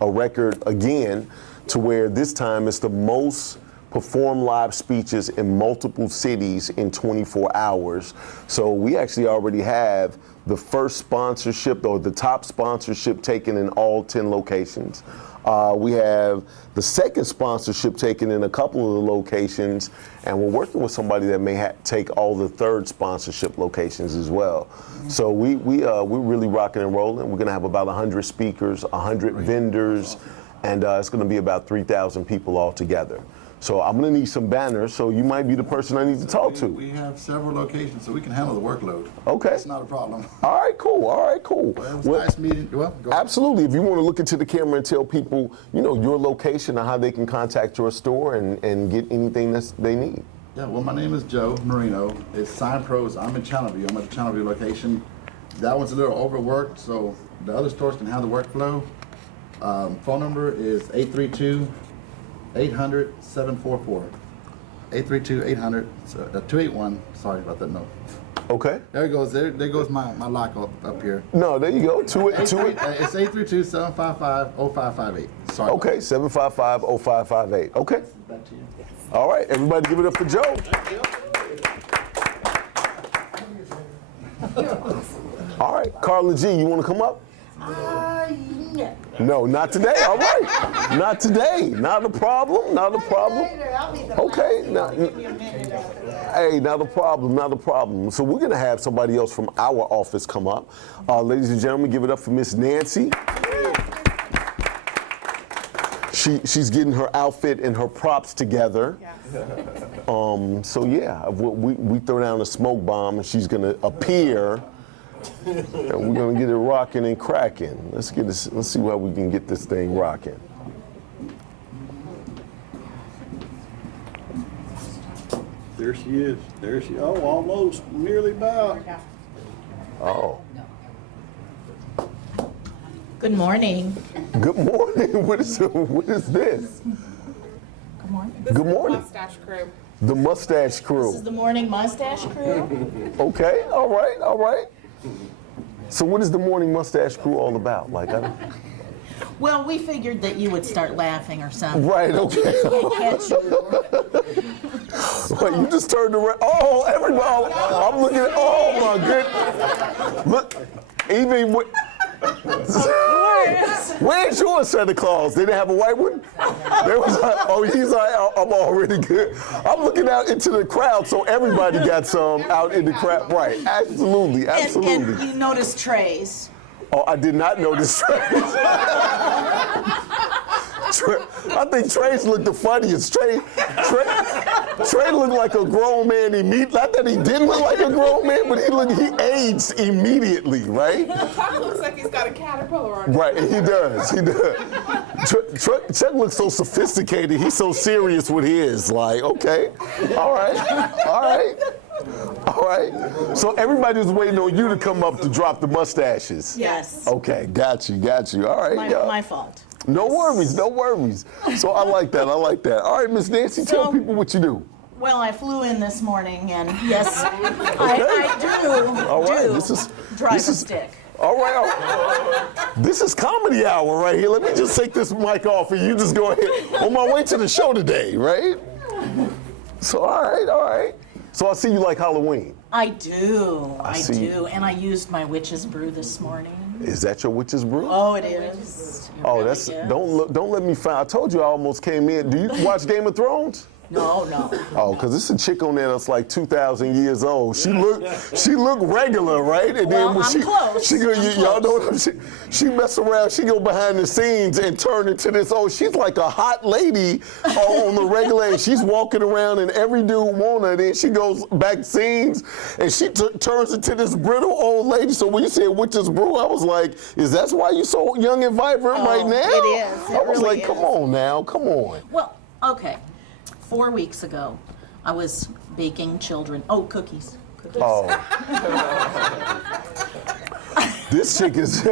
a record again to where this time it's the most performed live speeches in multiple cities in 24 hours. So we actually already have the first sponsorship or the top sponsorship taken in all 10 locations. We have the second sponsorship taken in a couple of the locations, and we're working with somebody that may take all the third sponsorship locations as well. So we're really rocking and rolling. We're gonna have about 100 speakers, 100 vendors, and it's gonna be about 3,000 people all together. So I'm gonna need some banners, so you might be the person I need to talk to. We have several locations, so we can handle the workload. Okay. That's not a problem. All right, cool. Well, it was nice meeting. Well, go ahead. Absolutely. If you want to look into the camera and tell people, your location and how they can contact your store and get anything that they need. Yeah, well, my name is Joe Marino. It's Sign Pros. I'm in Channelview. I'm at the Channelview location. That one's a little overworked, so the other stores can have the workflow. Phone number is 832-800-744. 832-800-281. Sorry about that, no. Okay. There it goes. There goes my lock up here. No, there you go. It's 832-755-0558. Sorry. Okay, 755-0558. Okay. Back to you. All right, everybody give it up for Joe. All right, Carla G, you want to come up? Yeah. No, not today. All right. Not today. Not a problem. Not a problem. Okay. Hey, not a problem. Not a problem. So we're gonna have somebody else from our office come up. Ladies and gentlemen, give it up for Miss Nancy. She's getting her outfit and her props together. Yes. So yeah, we throw down a smoke bomb and she's gonna appear. And we're gonna get it rocking and cracking. Let's see how we can get this thing rocking. There she is. Oh, almost, nearly about. Oh. Good morning. Good morning. What is this? Good morning. Good morning. Mustache crew. The Mustache Crew. This is the morning mustache crew. Okay. All right. All right. So what is the Morning Mustache Crew all about? Like, Well, we figured that you would start laughing or something. right. Okay. Catch you. Wait, you just turned around. Oh, everybody. I'm looking at, oh my goodness. Look, even with, where's your Santa Claus? Did they have a white one? There was he's like, I'm already good. I'm looking out into the crowd, so everybody got some out in the crowd. Right, absolutely, absolutely. And you notice trays. Oh, I did not notice Trace. I think Trace looked the funniest. Trey looked like a grown man immediately. Not that he didn't look like a grown man, but he aged immediately, right? Chuck looks like he's got a caterpillar on. Right, he does. Chuck looks so sophisticated. He's so serious with his. Like, okay, all right. All right. So everybody's waiting on you to come up to drop the mustaches. Yes. Okay, got you. All right. My fault. No worries. So I like that. All right, Miss Nancy, tell people what you do. Well, I flew in this morning, and yes, I do. All right. Drive a stick. All right. This is comedy hour right here. Let me just take this mic off and you just go ahead. On my way to the show today, right? So, all right. So I see you like Halloween. I do. I see. do. And I used my witch's brew this morning. Is that your witch's brew? Oh, it is. It really is. Don't let me find. I told you I almost came in. Do you watch Game of Thrones? No. Oh, because it's a chick on there that's like 2,000 years old. She look regular, right? And Well, when I'm close. y'all know she mess around. She go behind the scenes and turn into this. Oh, she's like a hot lady on the regular. And she's walking around and every dude want her. Then she goes back scenes and she turns into this brittle old lady. So when you said witch's brew, I was like, is that why you so young and vibrant right now? It is. I was like, come on now, come on. Well, okay. 4 weeks ago, I was baking cookies. Oh. This chick is.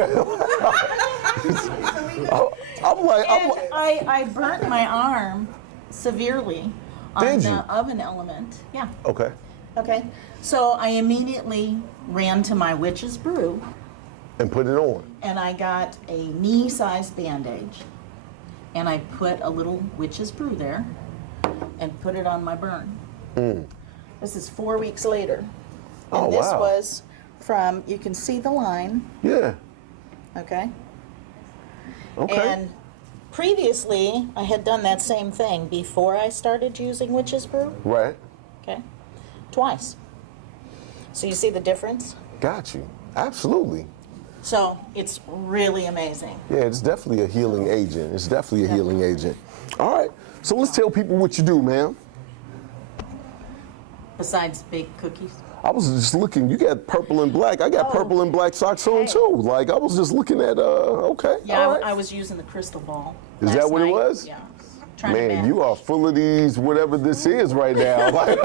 I burnt my arm severely on Did the you? oven element. Yeah. Okay. Okay. So I immediately ran to my witch's brew And put it on. and I got a knee-sized bandage and I put a little witch's brew there and put it on my burn. This is 4 weeks later. And Oh, this wow. was from, you can see the line, Yeah. okay? Okay. And previously, I had done that same thing before I started using witch's brew, Right. okay? Twice. So you see the difference? Got you. Absolutely. So it's really amazing. Yeah, it's definitely a healing agent. All right. So let's tell people what you do, ma'am. Besides bake cookies. I was just looking. You got purple and black. I got purple and black socks on too. Like I was just looking at. Okay. Yeah, all right. I was using the crystal ball. Is that last what it night. was? Yeah. Trying to Man, manage. you are full of these, whatever this is right now. Like,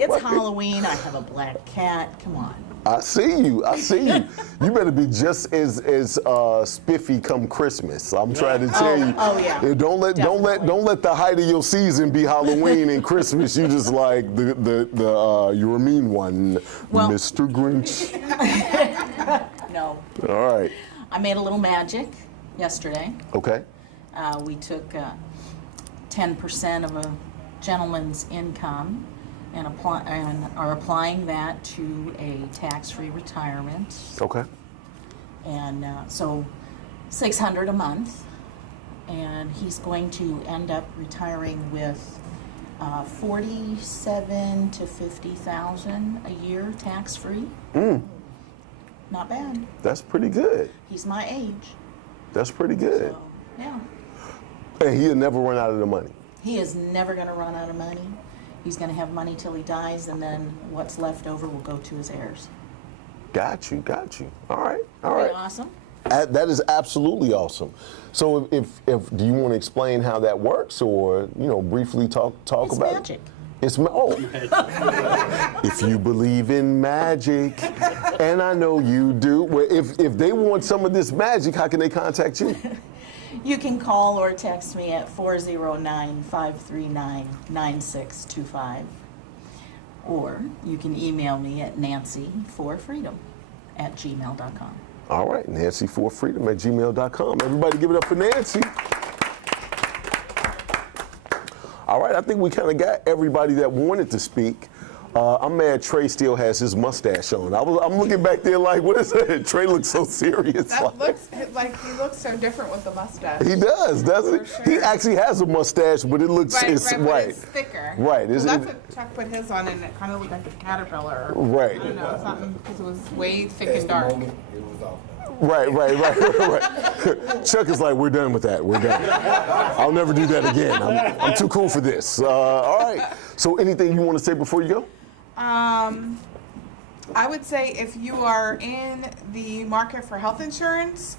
It's Halloween. I have a black cat. Come on. I see you. You better be just as spiffy come Christmas. I'm trying to tell you. Oh, yeah. Don't let the height of your season be Halloween and Christmas. You just like you're a mean one, Well- Mr. Grinch. No. All right. I made a little magic yesterday. Okay. We took 10% of a gentleman's income and are applying that to a tax-free retirement. Okay. And so $600 a month. And he's going to end up retiring with 47 to 50,000 a year, tax-free. Not bad. That's pretty good. He's my age. That's pretty good. So, yeah. And he'll never run out of the money. He is never going to run out of money. He's going to have money till he dies, and then what's left over will go to his heirs. Got you. All right. Pretty awesome. That is absolutely awesome. So if do you want to explain how that works, or briefly talk It's about magic. it? It's if you believe in magic, and I know you do. Well, if they want some of this magic, how can they contact you? You can call or text me at 409-539-9625. Or you can email me at nancy4freedom@gmail.com. All right, Nancy4freedom@gmail.com. Everybody give it up for Nancy. All right, I think we kind of got everybody that wanted to speak. I'm mad Trey still has his mustache on. I'm looking back there like, what is that? Trey looks so serious. That looks like he looks so different with the mustache. He does, doesn't he? For He sure. actually has a mustache, but it looks But it's it's thicker. Right. Well, It's, that's what Chuck put his on, and it kind of looked like a caterpillar. Right. I don't know, something, because it was way thick and dark. Right. Chuck is like, we're done with that. We're done. I'll never do that again. I'm too cool for this. All right. So anything you want to say before you go? I would say if you are in the market for health insurance,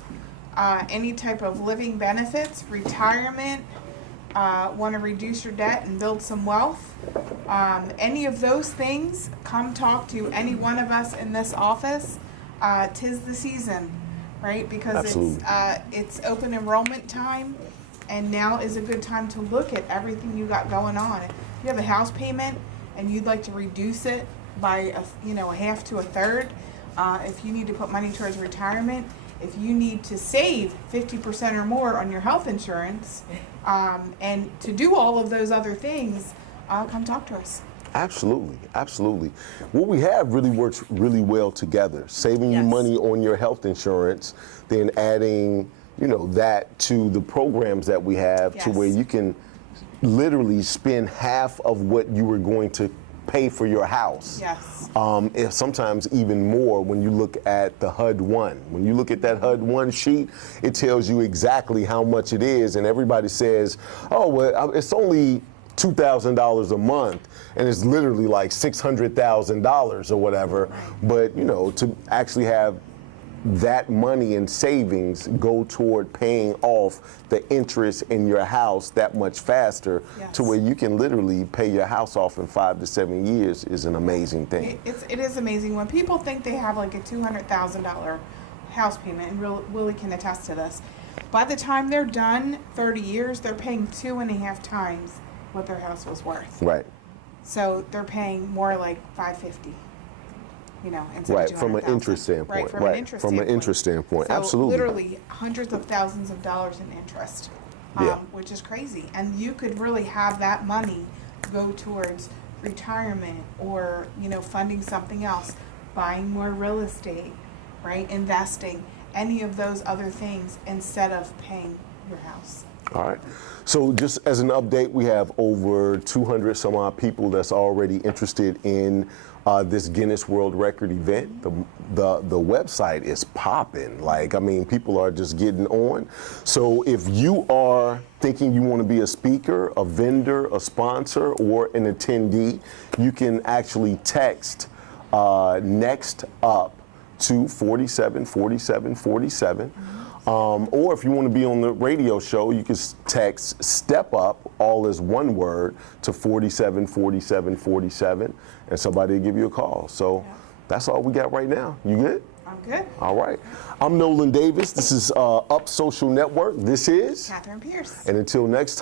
any type of living benefits, retirement, want to reduce your debt and build some wealth, any of those things, come talk to any one of us in this office. 'Tis the season, right? Because it's open enrollment time, and now is a good time to look at everything you got going on. If you have a house payment and you'd like to reduce it by a half to a third, if you need to put money towards retirement, if you need to save 50% or more on your health insurance, and to do all of those other things, come talk to us. Absolutely. What we have really works really well together. Saving you money on your health insurance, then adding, that to the programs that we have to where you can literally spend half of what you were going to pay for your house. Yes. If sometimes even more when you look at the HUD-1. When you look at that HUD-1 sheet, it tells you exactly how much it is, and everybody says, oh, well, it's only $2,000 a month, and it's literally like $600,000 or whatever. But to actually have that money in savings go toward paying off the interest in your house that much faster, to where you can literally pay your house off in 5 to 7 years is an amazing thing. It is amazing. When people think they have like a $200,000 house payment, and Willie can attest to this, by the time they're done, 30 years, they're paying 2.5 times what their house was worth. Right. So they're paying more like $550. Instead Right, of from an $200,000. interest standpoint. Right, from an interest standpoint. So Absolutely. literally hundreds of thousands of dollars in interest, which is crazy. And you could really have that money go towards retirement or, funding something else, buying more real estate, right? Investing, any of those other things instead of paying your house. All right. So just as an update, we have over 200 some odd people that's already interested in this Guinness World Record event. The website is popping. People are just getting on. So if you are thinking you want to be a speaker, a vendor, a sponsor, or an attendee, you can actually text next up to 474747. Or if you want to be on the radio show, you can text STEP UP, all as one word, to 474747, and somebody will give you a call. So that's all we got right now. You good? I'm good. All right. I'm Nolan Davis. This is Up Social Network. This is Catherine Pierce. And until next time.